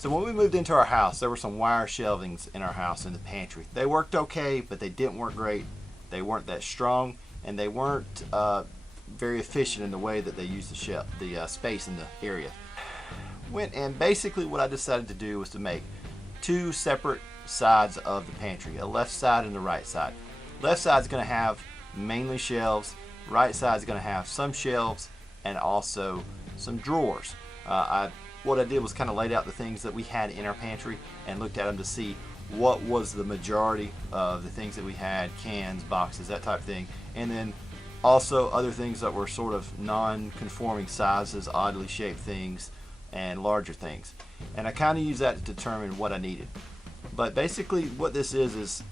So when we moved into our house, there were some wire shelvings in our house in the pantry. They worked okay, but they didn't work great. They weren't that strong, and they weren't very efficient in the way that they used the space in the area. And basically what I decided to do was to make two separate sides of the pantry, a left side and a right side. Left side is going to have mainly shelves. Right side is going to have some shelves and also some drawers. What I did was kind of laid out the things that we had in our pantry and looked at them to see what was the majority of the things that we had, cans, boxes, that type of thing, and then also other things that were sort of non-conforming sizes, oddly shaped things, and larger things. And I kind of used that to determine what I needed. But basically what this is it's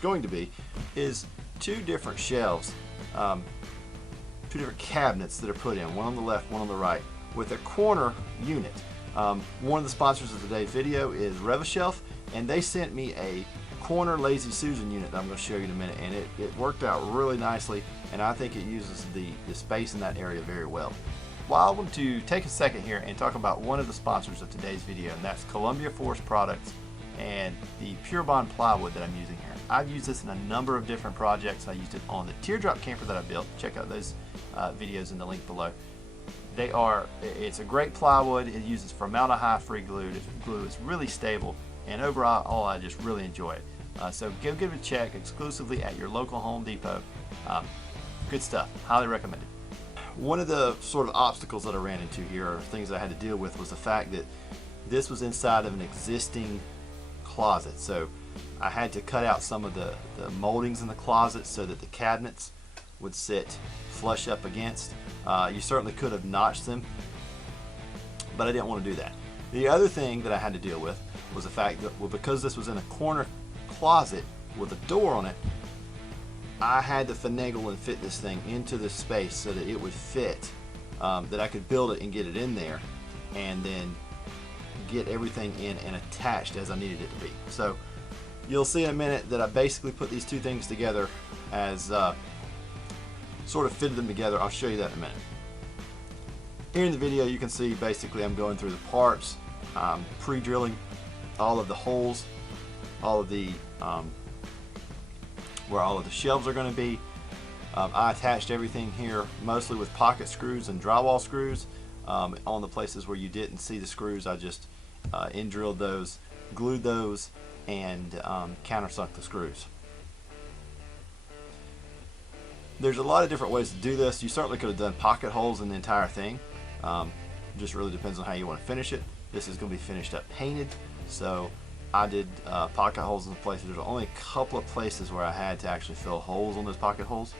going to be two different shelves, two different cabinets that are put in, one on the left, one on the right, with a corner unit. One of the sponsors of today's video is Rev-a-shelf, and they sent me a corner Lazy Susan unit that I'm going to show you in a minute, and it worked out really nicely, and I think it uses the space in that area very well. Well, I want to take a second here and talk about one of the sponsors of today's video, and that's Columbia Forest Products and the Pure Bond plywood that I'm using here. I've used this in a number of different projects. I used it on the teardrop camper that I built. Check out those videos in the link below. It's a great plywood. It uses formaldehyde-free glue. It's really stable, and overall I just really enjoy it. So give it a check exclusively at your local Home Depot. Good stuff. Highly recommended. One of the sort of obstacles that I ran into here, or things that I had to deal with, was the fact that this was inside of an existing closet. So I had to cut out some of the moldings in the closet so that the cabinets would sit flush up against. You certainly could have notched them, but I didn't want to do that. The other thing that I had to deal with was the fact that, well, because this was in a corner closet with a door on it, I had to finagle and fit this thing into this space so that it would fit, that I could build it and get it in there, and then get everything in and attached as I needed it to be. So you'll see in a minute that I basically put these two things together as sort of fitted them together. I'll show you that in a minute. Here in the video you can see basically I'm going through the parts, pre-drilling all of the holes, all of the where all of the shelves are going to be. I attached everything here mostly with pocket screws and drywall screws. On the places where you didn't see the screws, I just end drilled those, glued those, and countersunk the screws. There's a lot of different ways to do this. You certainly could have done pocket holes in the entire thing. Just really depends on how you want to finish it. This is going to be finished up painted, so I did pocket holes in places. There's only a couple of places where I had to actually fill holes on those pocket holes.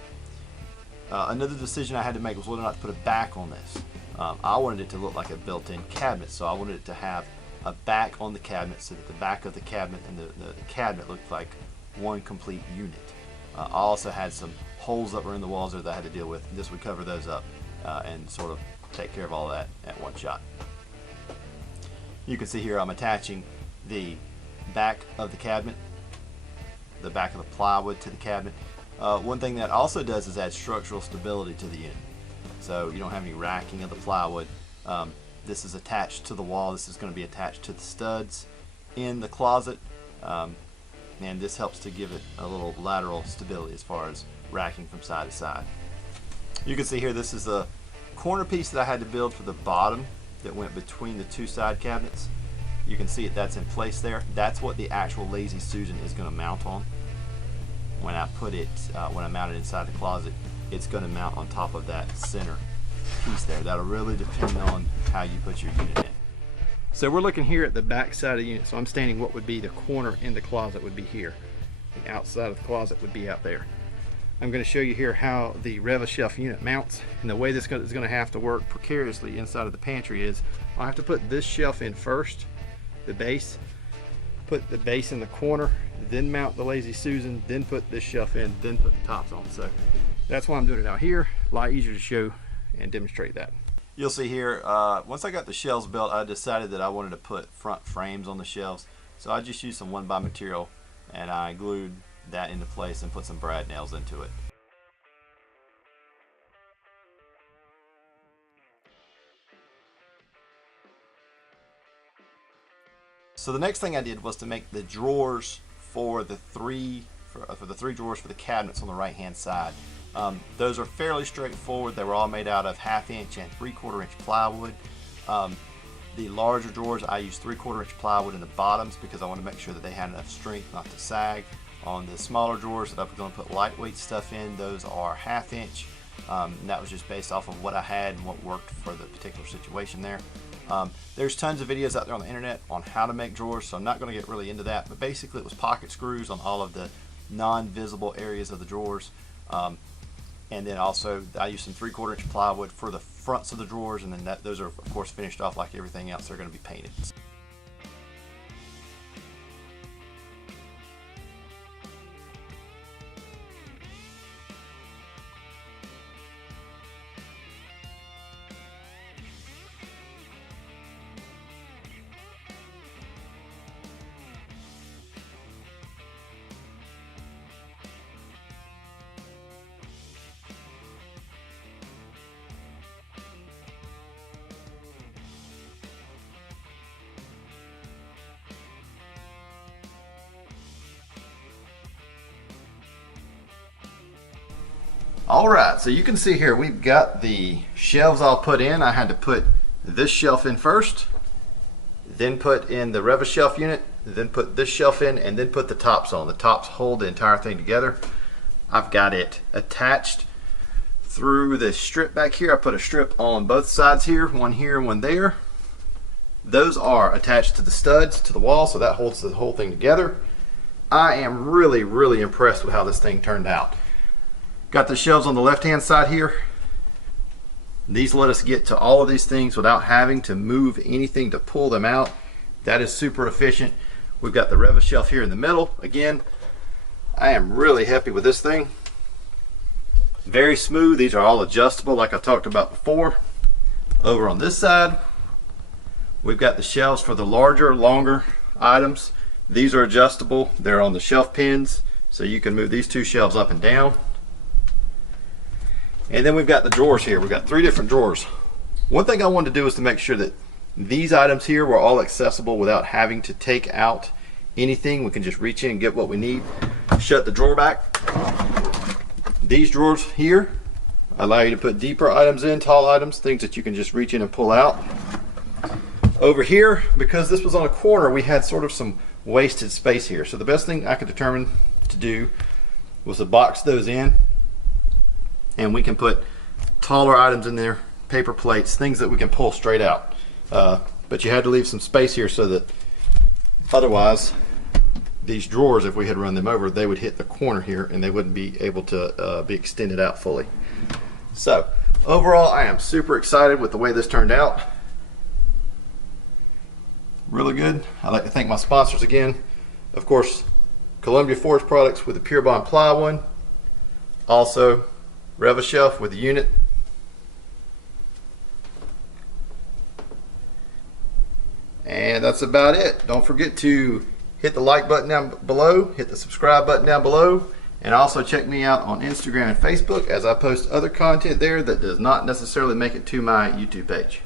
Another decision I had to make was whether or not to put a back on this. I wanted it to look like a built-in cabinet, so I wanted it to have a back on the cabinet so that the back of the cabinet and the cabinet looked like one complete unit. I also had some holes that were in the walls there that I had to deal with. This would cover those up and sort of take care of all that at one shot. You can see here I'm attaching the back of the cabinet, the back of the plywood to the cabinet. One thing that also does is add structural stability to the unit. So you don't have any racking of the plywood. This is attached to the wall. This is going to be attached to the studs in the closet. And this helps to give it a little lateral stability as far as racking from side to side. You can see here this is a corner piece that I had to build for the bottom that went between the two side cabinets. You can see that's in place there. That's what the actual Lazy Susan is going to mount on. When I put it, when I mount it inside the closet, it's going to mount on top of that center piece there. That'll really depend on how you put your unit in. So we're looking here at the back side of the unit. So I'm standing what would be the corner in the closet would be here. The outside of the closet would be out there. I'm going to show you here how the Rev-a-shelf unit mounts, and the way this is going to have to work precariously inside of the pantry is I'll have to put this shelf in first, the base, put the base in the corner, then mount the Lazy Susan, then put this shelf in, then put the tops on. So that's why I'm doing it out here. A lot easier to show and demonstrate that. You'll see here, once I got the shelves built, I decided that I wanted to put front frames on the shelves. So I just used some 1x material and I glued that into place and put some brad nails into it. So the next thing I did was to make the drawers for the three drawers for the cabinets on the right hand side. Those are fairly straightforward. They were all made out of 1/2 inch and 3/4 inch plywood. The larger drawers, I used 3/4 inch plywood in the bottoms because I want to make sure that they had enough strength not to sag. On the smaller drawers that I was going to put lightweight stuff in, those are 1/2 inch. And that was just based off of what I had and what worked for the particular situation there. There's tons of videos out there on the internet on how to make drawers, so I'm not going to get really into that, but basically it was pocket screws on all of the non-visible areas of the drawers. And then also I used some 3/4 inch plywood for the fronts of the drawers, and then those are of course finished off like everything else. They're going to be painted. Alright, so you can see here we've got the shelves all put in. I had to put this shelf in first, then put in the Rev-a-shelf unit, then put this shelf in, and then put the tops on. The tops hold the entire thing together. I've got it attached through the strip back here. I put a strip on both sides here and one there. Those are attached to the studs to the wall, so that holds the whole thing together. I am really impressed with how this thing turned out. Got the shelves on the left hand side here. These let us get to all of these things without having to move anything to pull them out. That is super efficient. We've got the Rev-a-shelf here in the middle. Again, I am really happy with this thing. Very smooth. These are all adjustable like I talked about before. Over on this side, we've got the shelves for the larger, longer items. These are adjustable. They're on the shelf pins, so you can move these two shelves up and down. And then we've got the drawers here. We've got 3 different drawers. One thing I wanted to do is to make sure that these items here were all accessible without having to take out anything. We can just reach in and get what we need. Shut the drawer back. These drawers here allow you to put deeper items in, tall items, things that you can just reach in and pull out. Over here, because this was on a corner, we had sort of some wasted space here. So the best thing I could determine to do was to box those in. And we can put taller items in there, paper plates, things that we can pull straight out. But you had to leave some space here so that otherwise these drawers, if we had run them over, they would hit the corner here and they wouldn't be able to be extended out fully. So overall, I am super excited with the way this turned out. Really good. I'd like to thank my sponsors again. Of course, Columbia Forge Products with the Pure Bond plywood. Also, Rev-a-shelf with the unit. And that's about it. Don't forget to hit the like button down below, hit the subscribe button down below, and also check me out on Instagram and Facebook as I post other content there that does not necessarily make it to my YouTube page.